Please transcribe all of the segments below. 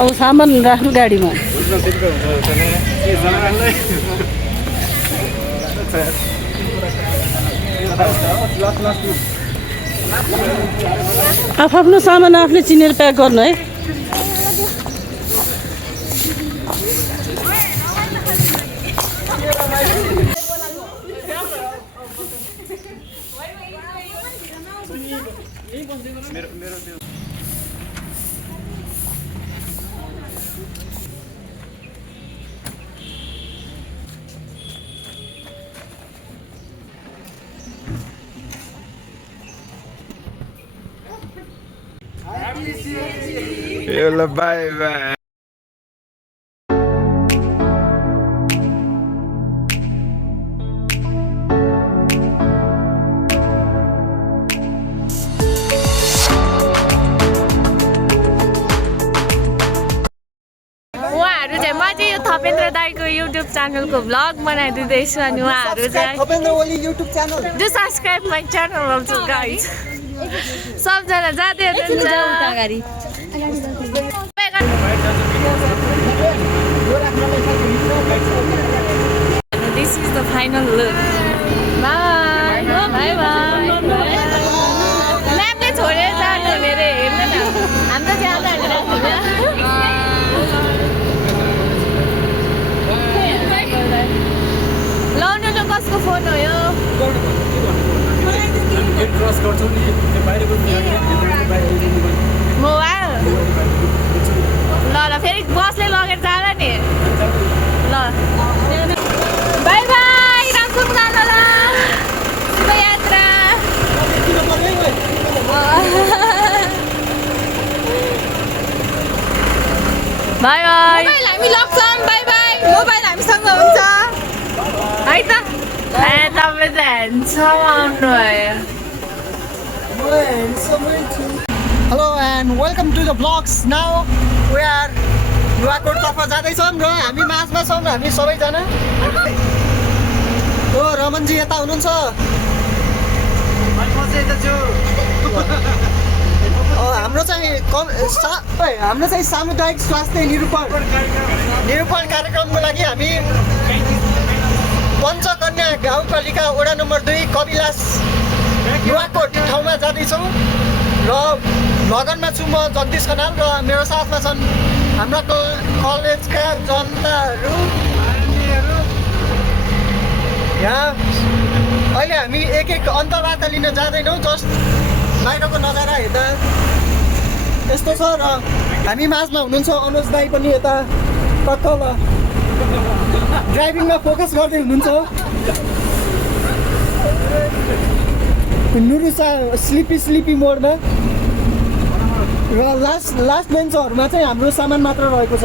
अब सामान राख्नु गाडीमा। आफ्नो सामान आफूले चिनेर प्याक गर्नु है। Yalla, bye bye. थपेन्द्र दाईको युट्युब च्यानलको भ्लग बनाइदिँदैछु अनि उहाँहरू चाहिँ Thapendra Oli YouTube channel do subscribe my channel also guys सबजना जाँदै हुनुहुन्छ अगाडि this is the final look bye bye bye म्यापले छोडेर जानु मेरो हेर्नु न हाम्रो ज्यादा लाउनु न कसको फोन हो यो मोबाइल ल ल फेरि बसले लगेर जाला नि ल बाई बाई रामसुङ जानु ल शुभयात्रा बाई बाई हामी लग्छौँ बाई बाई मोबाइल हामीसँग हुन्छ है त ए तपाईँ त ह्यान्डसम आउनुभयो hello and welcome to the blogs now we are नुवाकोटतर्फ जाँदैछौँ र हामी माझमा छौँ हामी सबैजना ओ रमनजी यता हुनुहुन्छ हाम्रो चाहिँ हाम्रो चाहिँ सामुदायिक स्वास्थ्य निरूपण कार्यक्रमको लागि हामी पञ्चकन्या गाउँपालिका वडा नम्बर 2 कविलास नुवाकोट ठाउँमा जाँदैछौँ र लगनमा छु म जगदीश खनाल र मेरो साथमा छन् हाम्रा कलेजका जनताहरू यहाँ अहिले हामी एक अन्तर्वार्ता लिन जाँदैनौँ जस्ट बाहिरको नजारा हेर्दा यस्तो छ र हामी माझमा हुनुहुन्छ अनुज दाई पनि यता टक्क ड्राइभिङमा फोकस गर्दै हुनुहुन्छ नुरुसा स्लिपी मोडमा र लास्ट बेन्चहरूमा चाहिँ हाम्रो सामान मात्र रहेको छ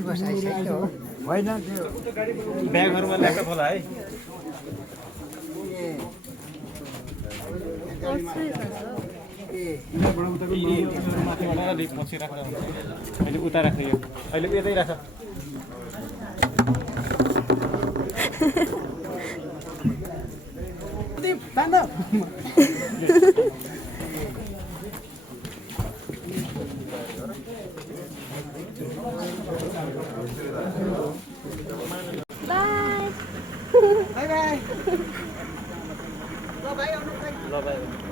माथिको साइज हो होइन त्यो ब्यागहरुमा ल्याएको होला है माथि होला अलि पछि राख्दा हुन्छ अहिले उता राख्नु यो अहिले यतै राख बाई बाई बाई ल भाइ आउनु भाइ ल बाइ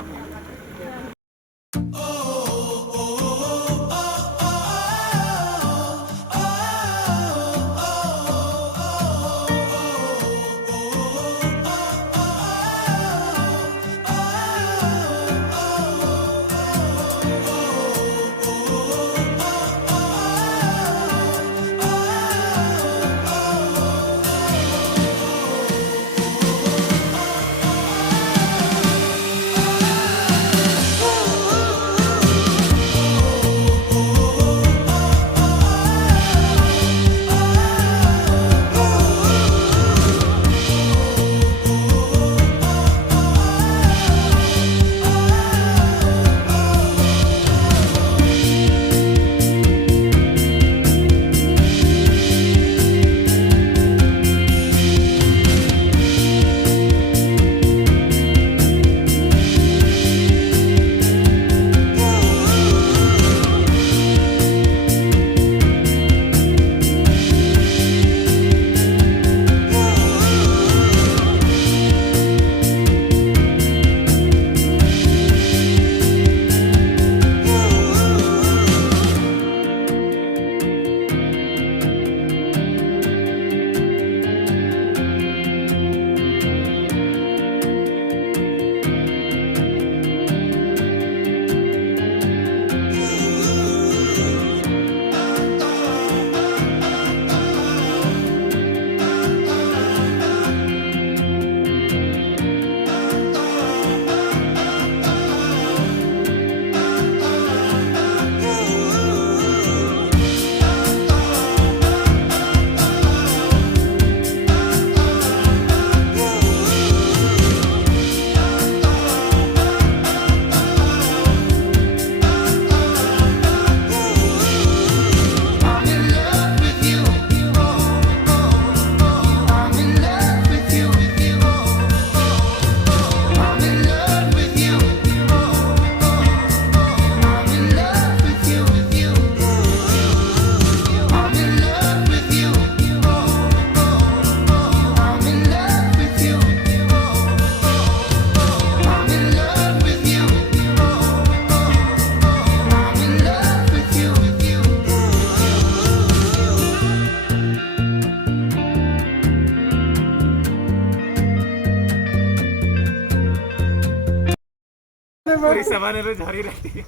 पुरी सामानहरु झरिरहेको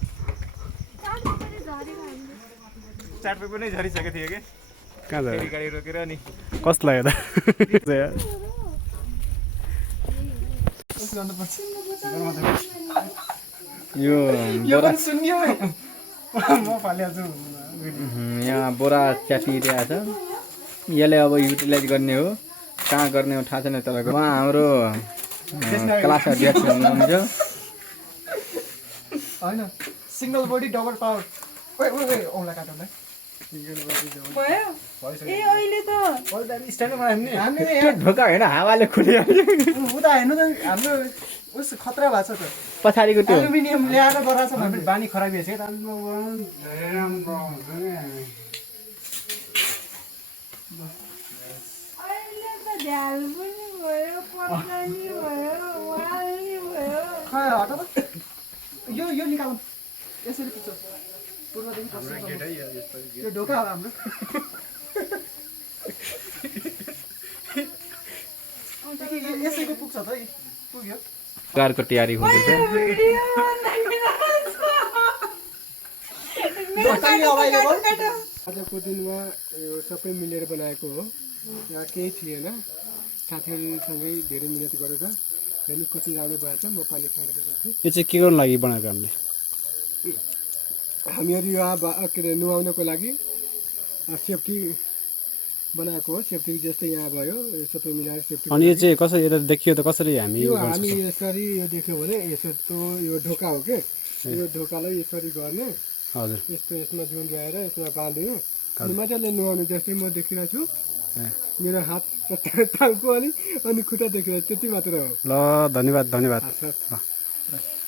चाट पेपर नै झरिसकेको थियो के कहाँ फेरि गाडी रोकेर नि कसलाई हेर्दा यो पनि सुन्नियो म फालेछु यहाँ बोरा च्यापिरहेको छ यसले अब युटिलाइज गर्ने हो कहाँ गर्ने हो थाहा छैन तपाईँको उहाँ हाम्रो क्लास अध्यक्ष हुनुहुन्छ हैन सिंगल बडी डबल पावर ओइ ओइ ओइ औला काटौला ए अहिले त त्यो ढोका होइन हावाले खुलिहाल्यो उता हेर्नु त हाम्रो उस खतरा भएको छ त पछाडिको त्यो एल्युमिनियम ल्याएर गराछ भने बानी खराबी छ खै हट त यो निकालौँ यसरी पुग्छ पूर्वदेखि पश्चिमसम्म यो ढोका हो हाम्रो यसैको पुग्छ त पुग्यो कारको तयारी हुँदैछ आजको दिनमा यो सबै मिलेर बनाएको हो यहाँ केही थिएन साथीहरूसँगै धेरै मिहिनेत गरेर हेर्नु कति राम्रो भएछ म पानी खाएर गर्छु यो चाहिँ के गर्नु लागि बनाएको हामीले हामीहरू यहाँ के अरे नुहाउनको लागि सेफ्टी बनाएको हो सेफ्टी जस्तै यहाँ भयो यो सबै मिलाएर सेफ्टी अनि यो चाहिँ कसरी यता देखियो त कसरी हामी यो गर्न हामी सक्छौँ? यसरी यो देख्यो भने यसो यो ढोका हो के यो ढोकालाई यसरी गर्ने हजुर यस्तो यसमा जुन रहेर यसमा बाँध्यो अनि मजाले नुहाउनु जस्तै म देखिरहेको छु मेरो हात टाउको अनि खुट्टा देखिरहेको त्यति मात्र हो ल धन्यवाद धन्यवाद हस्, हस्।